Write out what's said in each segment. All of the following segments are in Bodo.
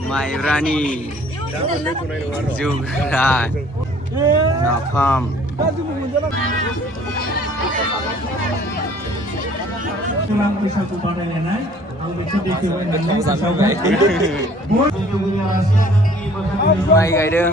माइब्रानि जौ गोरान नाफाम बैसागु बादायलायनाय आं बेखौ देखेबाय माइ गायदों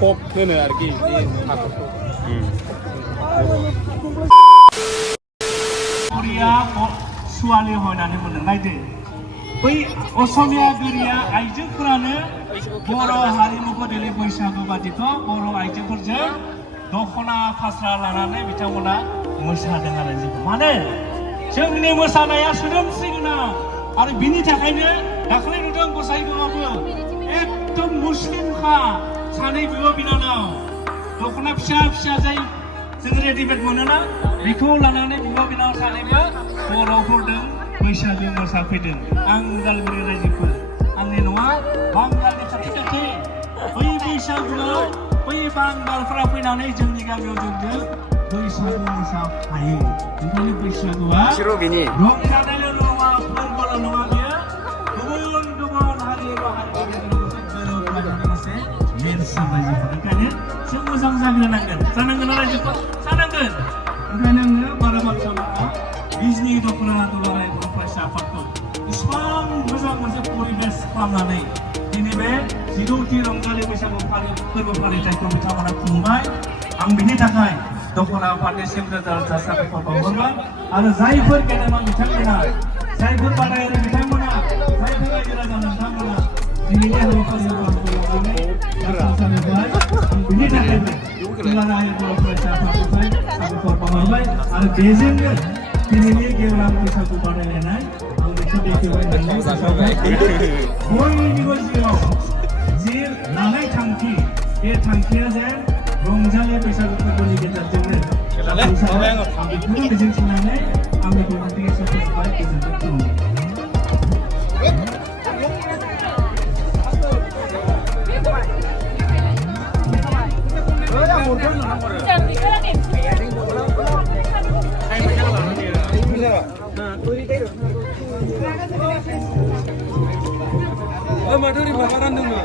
खब होनो आरोखि हाखरखौ सुवालि होनानै मोनदों नायदो बै असमिया बिरिया आइजोफोरानो बर' हारिमुखौ दिनै बैसागु बादिखौ बर' आइजोफोरजों दख'ना फास्रा लानानै बिथांमोना मोसादों आरो जों माने जोंनि मोसानाया सोदोमस्रि गोनां आरो बिनि थाखायनो दाखालि नुदों गसाइगावआवबो एकदम मुस्लिमखा सानै बिब' बिनानाव दख'ना फिसा फिसा जाय जों रेडिमेड मोनोना बेखौ लानानै बिब' बिनानाव सानैबो बर'फोरजों बैसागु मोसाफैदों आं उदालगुरि रायजोफोर आंनि न'आ बांगालनि खाथि खाथि बै बैसागुआव बै बांगालफोरा फैनानै जोंनि गामियाव जोंजों बैसागु मोसाफायो ओंखायनो बैसागुआ रंजानायल' नङा फोरबोल' नङा बेयो गुबुन गुबुन हारि माहारिफोरजों गोरोबलायनाय मोनसे नेरसोन रायजोफोर ओंखायनो जों मोजां जाग्रोनांगोन जानांगोन रायजोफोर जानांगोन ओंखायनो आङो बारा बाथ्रा नङा बिजनि दख'ना दुलाराय बर' फरायसा आफादखौ इसिबां मोजां मोनसे परिबेस खालामनानै दिनै बे 16थि रंजालि बैसागु फोरबो फालिथायखौ बिथांमोना खुंबाय आं बिनि थाखाय दख'ना आफादनिसिम रोजा रोजा साबायखर बावहरबाय आरो जायफोर गेदेमा बिथांमोना जायफोर बादायारि बिथांमोना जायफोर रायजो राजा नोंथांमोना दिनैनि हाबाफारियाव बाहागो लानानै जाफुंसारबाय आं बिनि थाखायबो दुलाराय बर' फरायसा आफादनिफ्राय साबायखर बावहरबाय आरो बेजोंनो दिनैनि गेवलां बैसागु बादायलायनाय आं बेखौ देखेबाय बयनिबो जिउआव जि लानाय थांखि बे थांखिया जे रंजालि बैसागु फोरबोनि गेजेरजोंनो आं बेखौनो मिजिंथिनानै आंनि बिबुंथिखौ फोजोबबाय गोजोन्थों माथो paparan dong lo.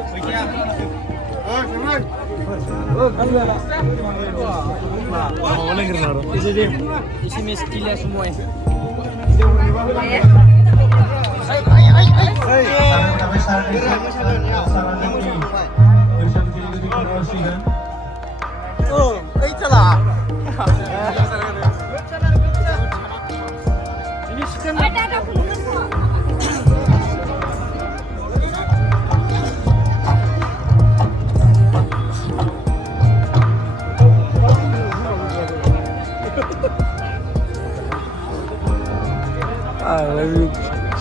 Oh, lagi kenal. Isi mestilah semua. Oh, itulah. Ini sekarang.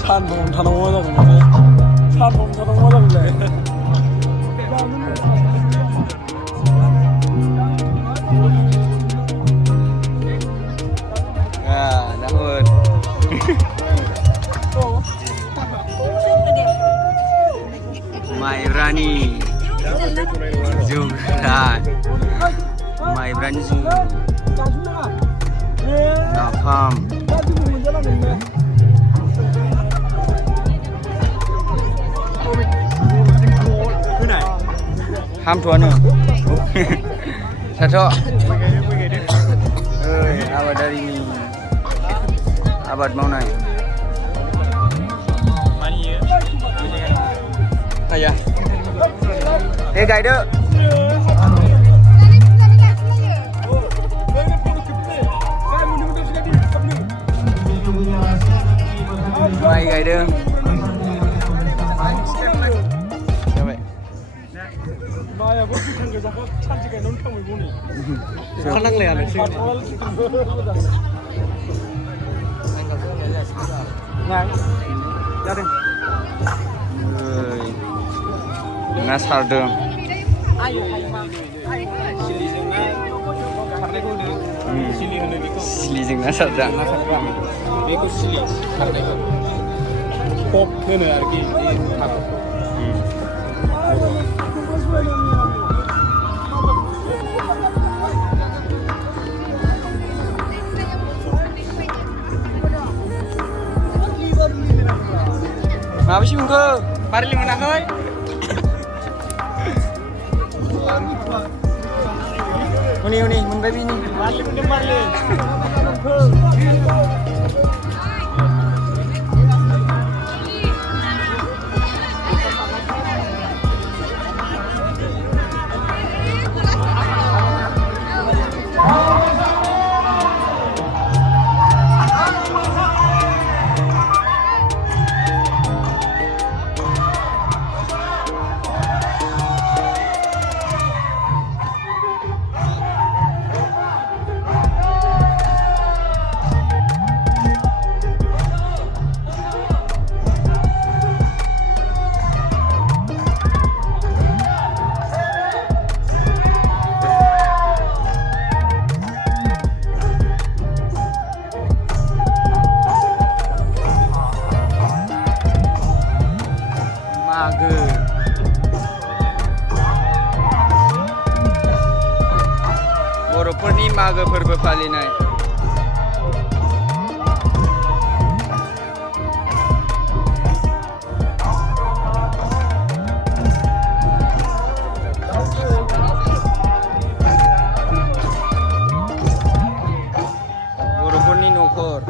산동 타는 산동 타는 à đã ơn Mairani juga Mairani juga Nafam ham tuan nữa satu abad dari ini abad mau naik ayah guide mai guide 나야 뭐 비슷한 거 자꾸 찬지가 논평을 보니 화랑래 안에 지금 ngang ra đi ngã sao đường silly ngã sao đường 이거 실리 꼭 되는 알기 Apa sih Mungko? Barili monakhai? Uni, moनबाय बिनि. Barili monem barili. Mago. बर'फोरनि मागो फोरबो फालिनाय. बर'फोरनि न'खर.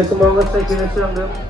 बे समाव सायख'नो सिगांदों